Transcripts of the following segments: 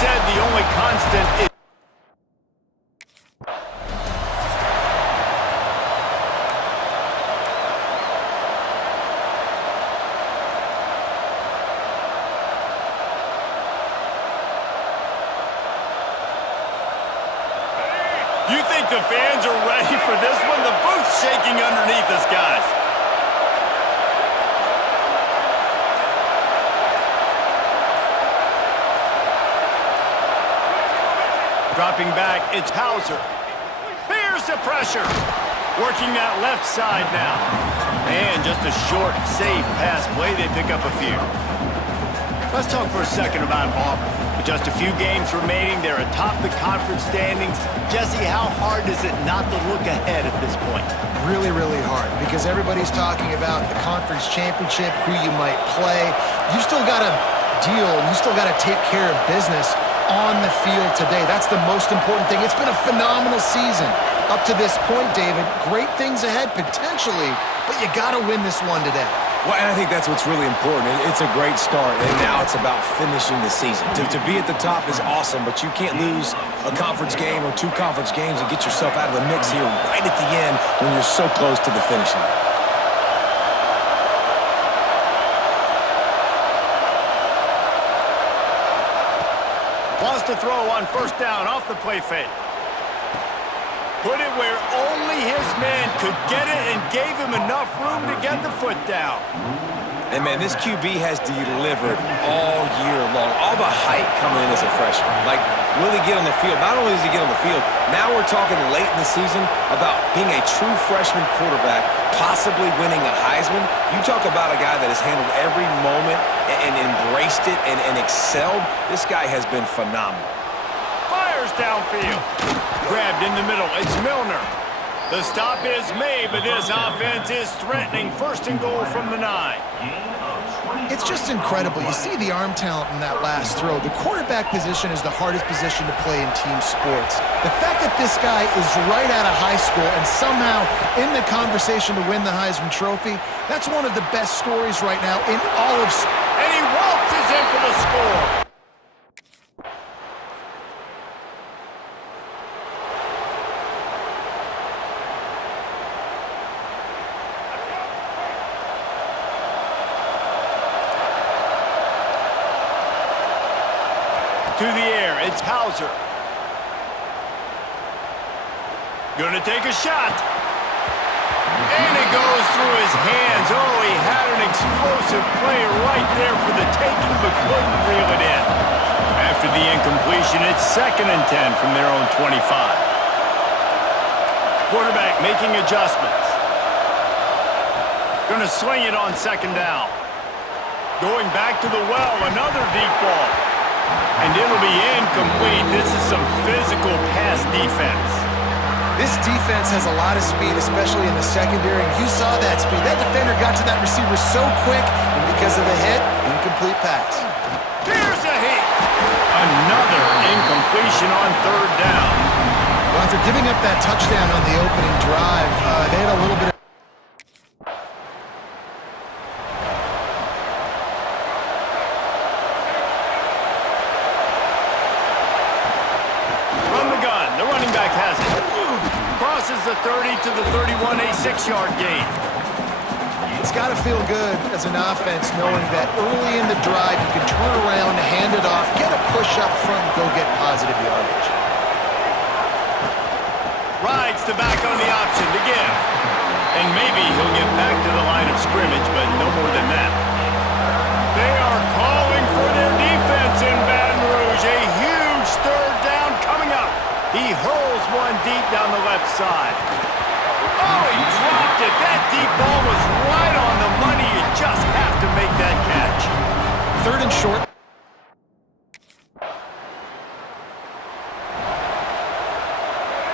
said, the only constant is... You think the fans are ready for this one? The booth's shaking underneath us, guys. Dropping back, it's Hauser. Here's the pressure. Working that left side now. And just a short, safe pass play. They pick up a few. Let's talk for a second about Auburn. With just a few games remaining, they're atop the conference standings. Jesse, how hard is it not to look ahead at this point? Really, really hard, because everybody's talking about the conference championship, who you might play. You still got to deal, and you still got to take care of business on the field today. That's the most important thing. It's been a phenomenal season up to this point, David. Great things ahead, potentially, but you got to win this one today. Well, and I think that's what's really important. It's a great start, and now it's about finishing the season. To be at the top is awesome, but you can't lose a conference game or two conference games and get yourself out of the mix here right at the end when you're so close to the finish line. Wants to throw on first down off the play fake. Put it where only his man could get it and gave him enough room to get the foot down. And, man, this QB has delivered all year long. All the hype coming in as a freshman. Like, will he get on the field? Not only does he get on the field, now we're talking late in the season about being a true freshman quarterback, possibly winning a Heisman. You talk about a guy that has handled every moment and embraced it and excelled. This guy has been phenomenal. Fires downfield. Grabbed in the middle. It's Milner. The stop is made, but this offense is threatening. First and goal from the 9. It's just incredible. You see the arm talent in that last throw. The quarterback position is the hardest position to play in team sports. The fact that this guy is right out of high school and somehow in the conversation to win the Heisman Trophy, that's one of the best stories right now in all of sports. And he waltzes in for the score. To the air, it's Hauser. Gonna take a shot. And it goes through his hands. Oh, he had an explosive play right there for the taking, but couldn't reel it in. After the incompletion, it's 2nd and 10 from their own 25. Quarterback making adjustments. Gonna swing it on 2nd down. Going back to the well, another deep ball. And it'll be incomplete. This is some physical pass defense. This defense has a lot of speed, especially in the secondary, and you saw that speed. That defender got to that receiver so quick, and because of the hit, incomplete pass. Here's a hit. Another incompletion on 3rd down. Well, after giving up that touchdown on the opening drive, they had a little bit of... Crosses the 30 to the 31, a 6-yard gain. It's got to feel good as an offense knowing that early in the drive you can turn around, hand it off, get a push up front, and go get positive yardage. Rides the back on the option to give. And maybe he'll get back to the line of scrimmage, but no more than that. They are calling for their defense in Baton Rouge. A huge 3rd down coming up. He hurls one deep down the left side. Oh, he dropped it. That deep ball was right on the money. You just have to make that catch. 3rd and short.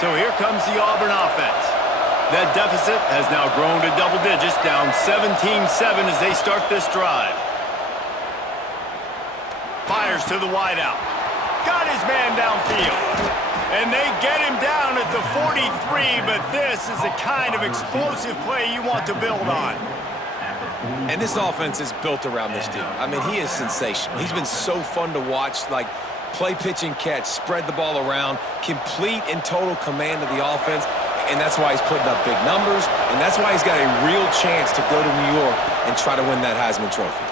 So here comes the Auburn offense. That deficit has now grown to double digits, down 17-7 as they start this drive. Fires to the wideout. Got his man downfield. And they get him down at the 43, but this is the kind of explosive play you want to build on. And this offense is built around this dude. I mean, he is sensational. He's been so fun to watch. Like, play, pitch, and catch, spread the ball around, complete and total command of the offense, and that's why he's putting up big numbers, and that's why he's got a real chance to go to New York and try to win that Heisman Trophy.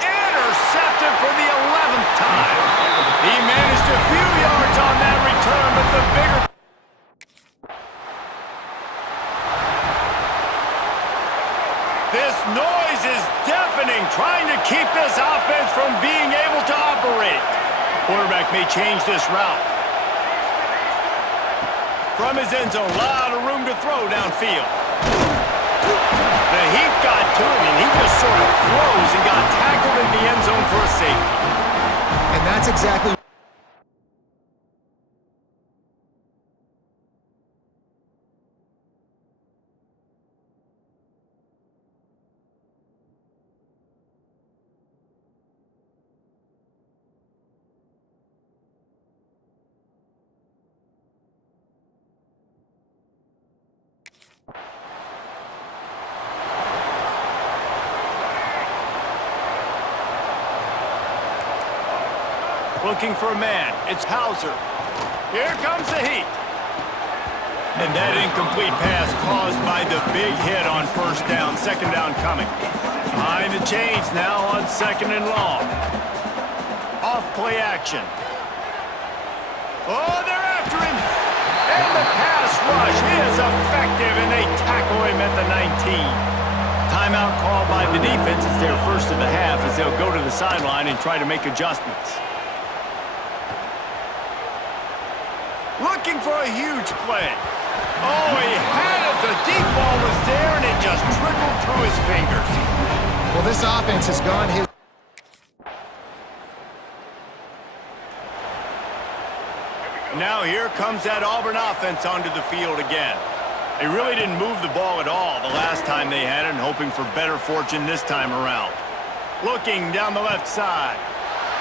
Intercepted for the 11th time. He managed a few yards on that return, but the bigger... This noise is deafening, trying to keep this offense from being able to operate. Quarterback may change this route. From his end zone, a lot of room to throw downfield. The heat got to him, and he just sort of froze and got tackled in the end zone for a safety. And that's exactly... Looking for a man. It's Hauser. Here comes the heat. And that incomplete pass caused by the big hit on first down. Second down coming. Behind the chains now on second and long. Off play action. Oh, they're after him. And the pass rush is effective, and they tackle him at the 19. Timeout called by the defense. It's their first of the half as they'll go to the sideline and try to make adjustments. Looking for a huge play. Oh, he had it. The deep ball was there, and it just trickled through his fingers. Well, this offense has gone his... Now here comes that Auburn offense onto the field again. They really didn't move the ball at all the last time they had it, and hoping for better fortune this time around. Looking down the left side.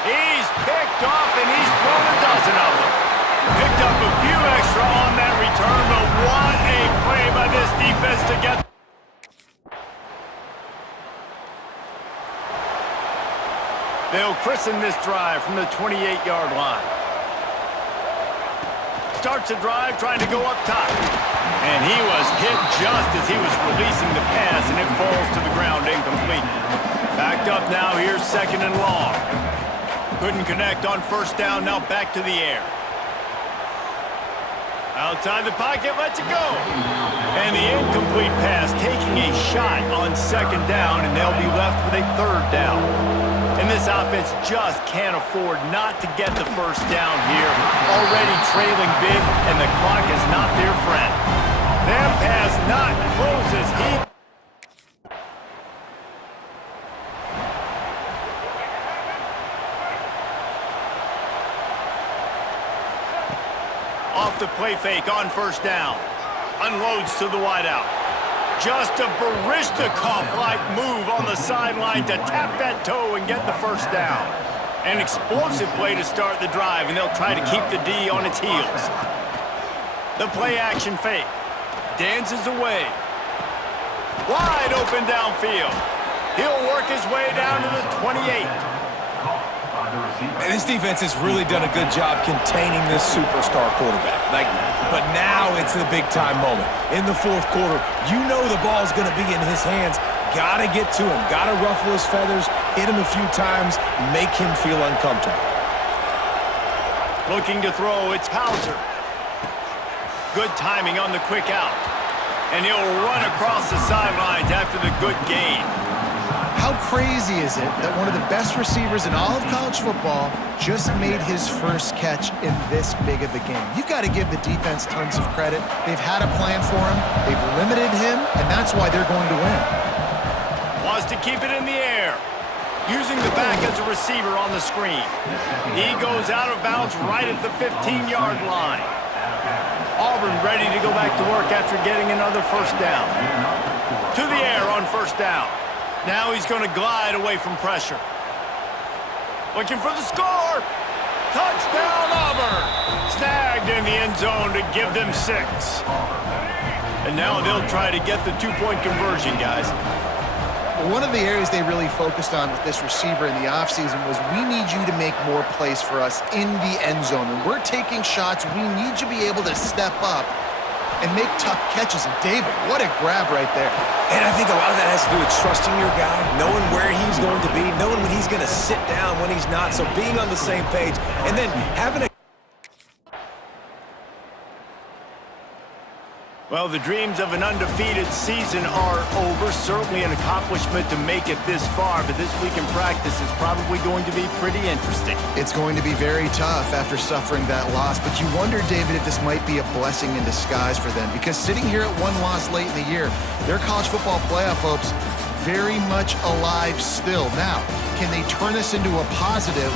He's picked off, and he's thrown a dozen of them. Picked up a few extra on that return, but what a play by this defense to get... They'll christen this drive from the 28-yard line. Starts the drive trying to go up top. And he was hit just as he was releasing the pass, and it falls to the ground incomplete. Backed up now, here's second and long. Couldn't connect on first down, now back to the air. Outside the pocket, lets it go. And the incomplete pass taking a shot on second down, and they'll be left with a third down. And this offense just can't afford not to get the first down here. Already trailing big, and the clock is not their friend. That pass not closes. Off the play fake on first down. Unloads to the wideout. Just a Baryshnikov-like move on the sideline to tap that toe and get the first down. An explosive play to start the drive, and they'll try to keep the D on its heels. The play action fake. Dances away. Wide open downfield. He'll work his way down to the 28. And this defense has really done a good job containing this superstar quarterback. But now it's the big-time moment. In the fourth quarter, you know the ball's going to be in his hands. Got to get to him. Got to ruffle his feathers, hit him a few times, make him feel uncomfortable. Looking to throw, it's Hauser. Good timing on the quick out. And he'll run across the sidelines after the good gain. How crazy is it that one of the best receivers in all of college football just made his first catch in this big of a game? You've got to give the defense tons of credit. They've had a plan for him. They've limited him, and that's why they're going to win. Wants to keep it in the air. Using the back as a receiver on the screen. He goes out of bounds right at the 15-yard line. Auburn ready to go back to work after getting another first down. To the air on first down. Now he's going to glide away from pressure. Looking for the score. Touchdown, Auburn. Snagged in the end zone to give them 6. And now they'll try to get the two-point conversion, guys. One of the areas they really focused on with this receiver in the offseason was we need you to make more plays for us in the end zone. When we're taking shots, we need you to be able to step up and make tough catches. And David, what a grab right there. And I think a lot of that has to do with trusting your guy, knowing where he's going to be, knowing when he's going to sit down, when he's not, so being on the same page, and then having a... Well, the dreams of an undefeated season are over. Certainly an accomplishment to make it this far, but this week in practice is probably going to be pretty interesting. It's going to be very tough after suffering that loss, but you wonder, David, if this might be a blessing in disguise for them, because sitting here at one loss late in the year, their college football playoff hopes very much alive still. Now, can they turn this into a positive